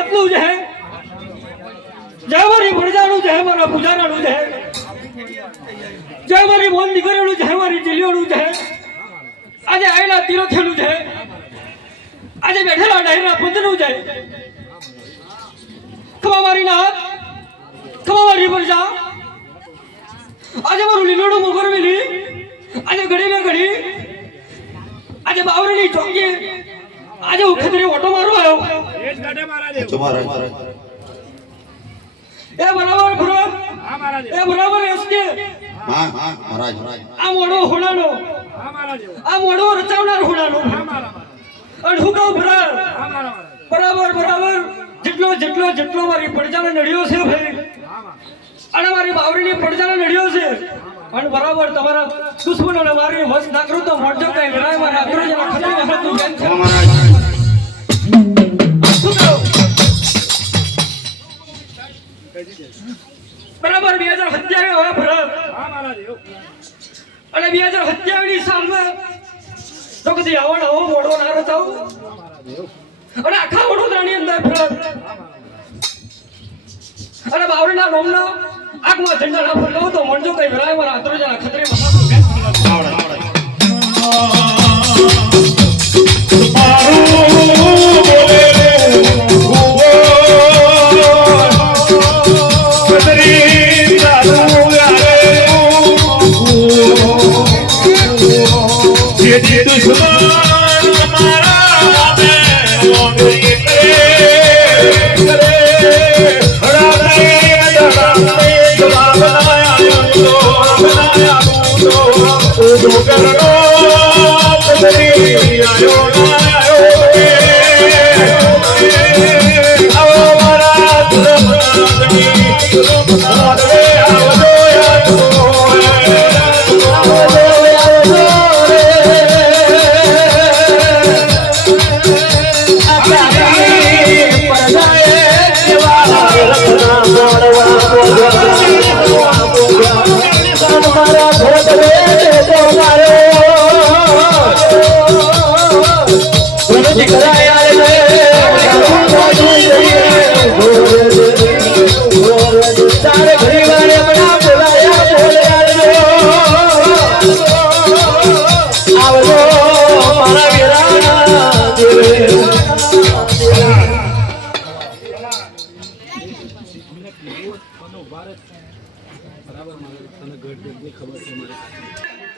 નાતનું છે જય મારી પ્રજાનું છે મારા પૂજારાનું છે જય મારી મોન દીકરીનું છે મારી જીલીઓનું છે આજે આયેલા તીરથેલું છે આજે બેઠેલા ડાયરા પંથનું છે ખમા મારી નાથ ખમા મારી પ્રજા આજે મારું લીલોડું મોગર મિલી આજે ઘડી ને ઘડી આજે બાવરની ચોકી આજે હું ખતરી ઓટો મારો આવ્યો એ જ ગાડે મહારાજ એ બરાબર ભરત હા મહારાજ એ બરાબર એસકે હા હા મહારાજ આ મોડો હોડાનો હા મહારાજ આ મોડો રચાવનાર હોડાનો હા મહારાજ અને હું કહું ભરત હા મહારાજ બરાબર બરાબર જેટલો મારી પડજાને નડ્યો છે ભાઈ અને મારી બાવરીની પડજાને નડ્યો છે અને બરાબર તમારા દુશ્મનોને મારી મસ્ત નાકરું તો મોટો કઈ વિરાય મારા અગ્રજના ખતરી હતું બેન છે મહારાજ શું કહું બરાબર 2027 હવે ભરત હા મહારાજ અને 2027 ની સાલમાં તો કદી આવણ આવો મોડો ના રચાવ અને આખા વડોદરાની અંદર ભરત અને બાવળના નોમનો આગમાં ઝંડા ના ફરતો તો મણજો કઈ વિરાય મારા અગ્રજના ખતરી મહારાજ બેન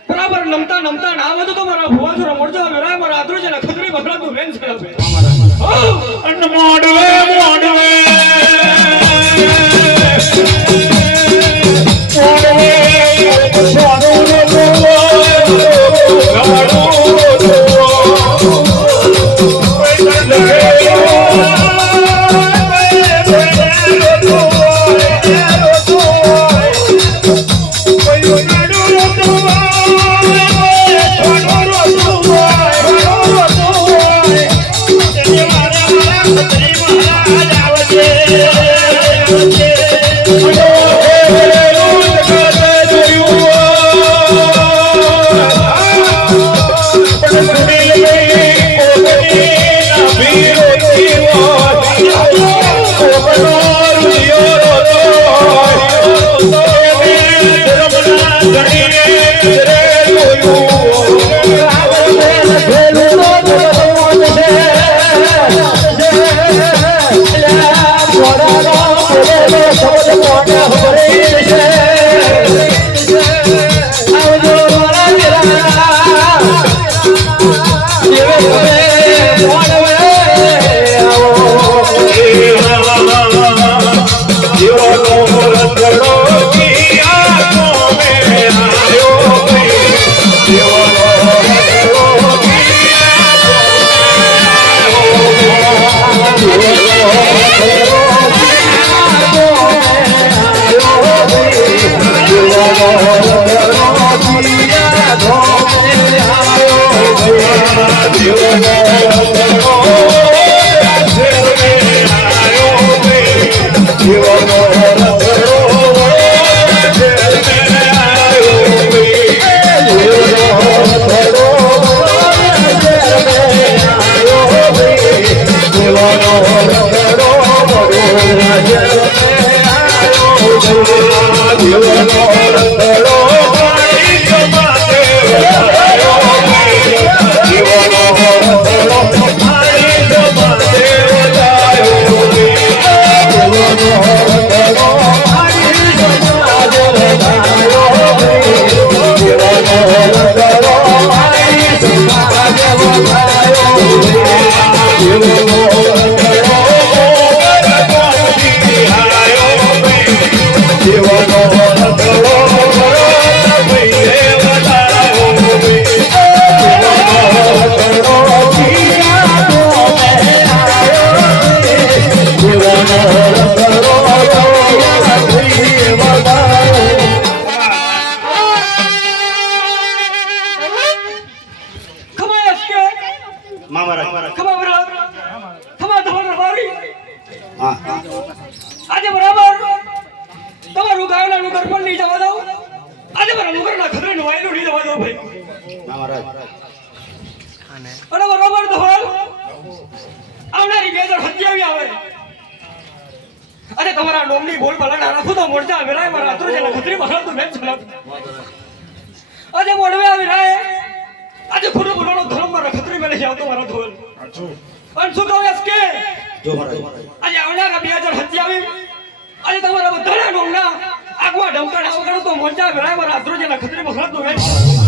બરાબર નમતા ના વધુ તો મારા ભુવા જો મોડજો વિરાય મારા અગ્રજના ખતરી મહારાજ બેન છે અને મોડવે ખમા એસકે મહારાજ ખમા બરાબર ખમા તમારા વારી હા આજે બરાબર તમારું ગાયના નુકર પણ નહીં જવા દઉં આજે મારા નુકરના ખતરે નું વાયલું નહીં જવા દઉં ભાઈ મહારાજ અને બરાબર ધવલ આવનારી 2027 આવે અને તમારા ડોમની બોલ ભલાના રાખું તો મોરચા વેરાય મારા આતરો જેના ખતરી મારા તો મેં ચલાવ આજે મોડવે આવી રાય આજે ખોટો બોલવાનો ધર્મ મારા ખતરી મેલે છે આવતો મારા ધવલ પણ શું કહું એસકે જો મહારાજ આજે આવનારા 2027 આજે તમારા બધાના ડોમના આગવા ડમકાણા વગર તો મોરચા વેરાય મારા આતરો જેના ખતરી મારા તો મેં